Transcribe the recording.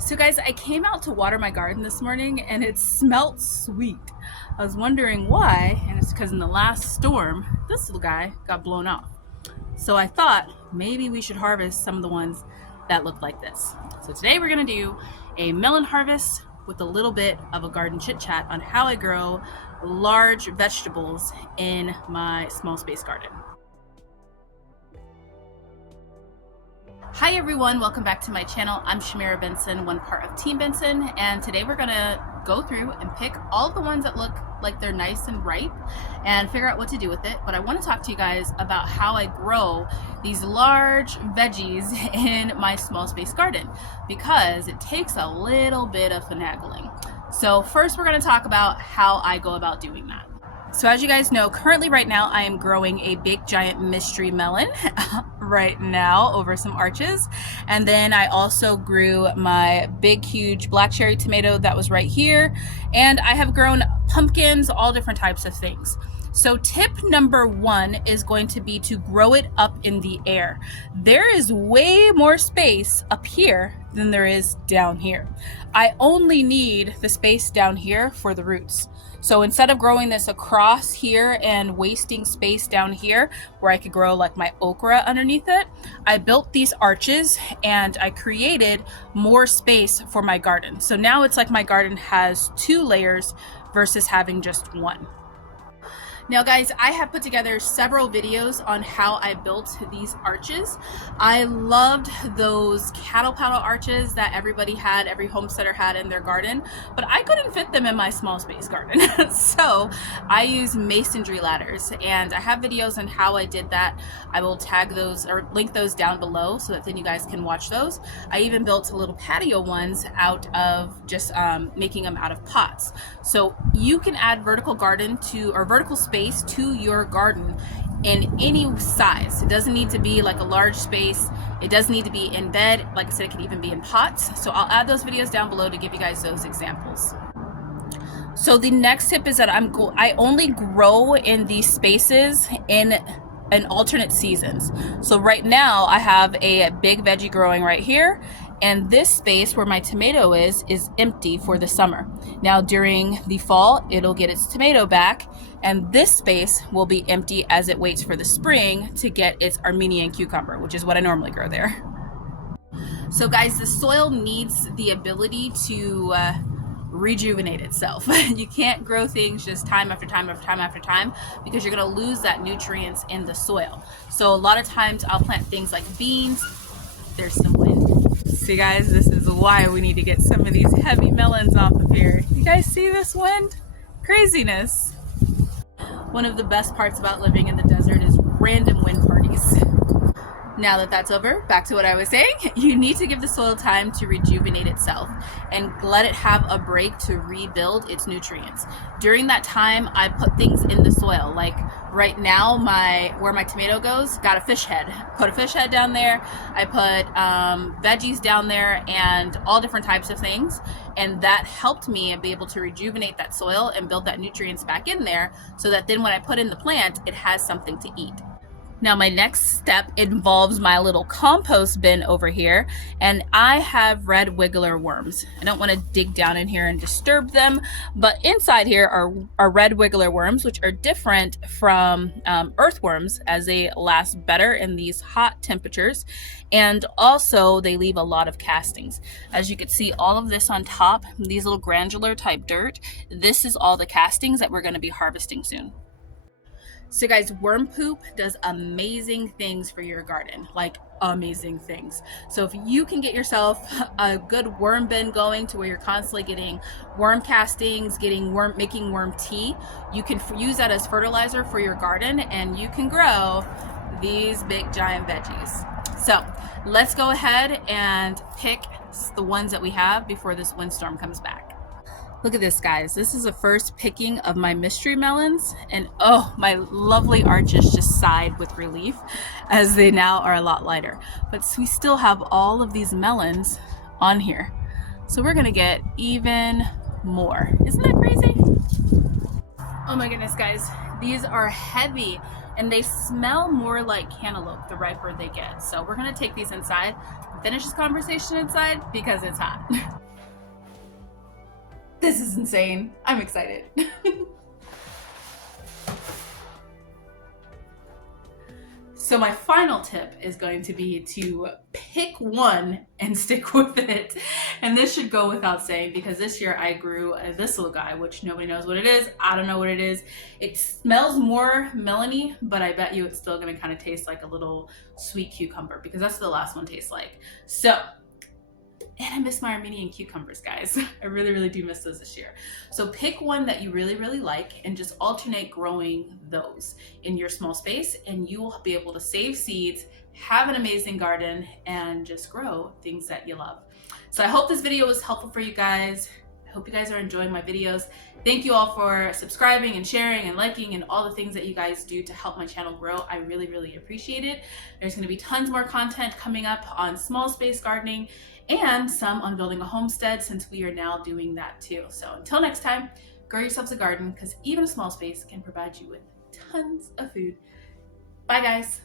So guys, I came out to water my garden this morning and it smelt sweet. I was wondering why, and it's because in the last storm, this little guy got blown off. So I thought maybe we should harvest some of the ones that look like this. So today we're gonna do a melon harvest with a little bit of a garden chit chat on how I grow large vegetables in my small space garden. Hi everyone, welcome back to my channel. I'm Shamira Benson, one part of Team Benson, and today we're gonna go through and pick all of the ones that look like they're nice and ripe and figure out what to do with it. But I want to talk to you guys about how I grow these large veggies in my small space garden, because it takes a little bit of finagling. So first we're going to talk about how I go about doing that. So as you guys know, currently right now I am growing a big giant mystery melon right now over some arches. And then I also grew my big huge black cherry tomato that was right here. And I have grown pumpkins, all different types of things. So tip number one is going to be to grow it up in the air. There is way more space up here than there is down here. I only need the space down here for the roots. So instead of growing this across here and wasting space down here where I could grow like my okra underneath it, I built these arches and I created more space for my garden. So now it's like my garden has two layers versus having just one. Now guys, I have put together several videos on how I built these arches. I loved those cattle paddle arches that everybody had, every homesteader had in their garden, but I couldn't fit them in my small space garden. So I use masonry ladders, and I have videos on how I did that. I will tag those or link those down below so that then you guys can watch those. I even built little patio ones out of just making them out of pots. So you can add vertical garden to, or vertical space to your garden in any size. It doesn't need to be like a large space. It doesn't need to be in bed. Like I said, it could even be in pots. So I'll add those videos down below to give you guys those examples. So the next tip is that I only grow in these spaces in alternate seasons. So right now I have a big veggie growing right here, and this space where my tomato is empty for the summer. Now during the fall, it'll get its tomato back, and this space will be empty as it waits for the spring to get its Armenian cucumber, which is what I normally grow there. So guys, the soil needs the ability to rejuvenate itself. You can't grow things just time after time after time after time, because you're going to lose that nutrients in the soil. So a lot of times I'll plant things like beans. There's some wind. See guys, this is why we need to get some of these heavy melons off of here. You guys see this wind? Craziness. One of the best parts about living in the desert is random wind parties. Now that that's over, back to what I was saying, you need to give the soil time to rejuvenate itself and let it have a break to rebuild its nutrients. During that time, I put things in the soil. Like right now, where my tomato goes, got a fish head. Put a fish head down there. I put veggies down there and all different types of things. And that helped me be able to rejuvenate that soil and build that nutrients back in there, so that then when I put in the plant, it has something to eat. Now my next step involves my little compost bin over here, and I have red wiggler worms. I don't want to dig down in here and disturb them, but inside here are red wiggler worms, which are different from earthworms, as they last better in these hot temperatures, and also they leave a lot of castings. As you can see, all of this on top, these little granular type dirt, this is all the castings that we're going to be harvesting soon. So guys, worm poop does amazing things for your garden, like amazing things. So if you can get yourself a good worm bin going to where you're constantly getting worm castings, making worm tea, you can use that as fertilizer for your garden, and you can grow these big giant veggies. So let's go ahead and pick the ones that we have before this windstorm comes back. Look at this, guys. This is the first picking of my mystery melons, and oh, my lovely arches just sighed with relief as they now are a lot lighter. But we still have all of these melons on here, so we're gonna get even more. Isn't that crazy? Oh my goodness, guys. These are heavy and they smell more like cantaloupe the riper they get. So we're gonna take these inside and finish this conversation inside because it's hot. This is insane. I'm excited. So my final tip is going to be to pick one and stick with it. And this should go without saying because this year I grew this little guy, which nobody knows what it is. I don't know what it is. It smells more melony, but I bet you it's still gonna kind of taste like a little sweet cucumber because that's what the last one tastes like. So, and I miss my Armenian cucumbers, guys. I really, really do miss those this year. So pick one that you really, really like and just alternate growing those in your small space and you will be able to save seeds, have an amazing garden, and just grow things that you love. So I hope this video was helpful for you guys. I hope you guys are enjoying my videos. Thank you all for subscribing and sharing and liking and all the things that you guys do to help my channel grow. I really, really appreciate it. There's gonna be tons more content coming up on small space gardening and some on building a homestead since we are now doing that too. So until next time, grow yourselves a garden because even a small space can provide you with tons of food. Bye guys.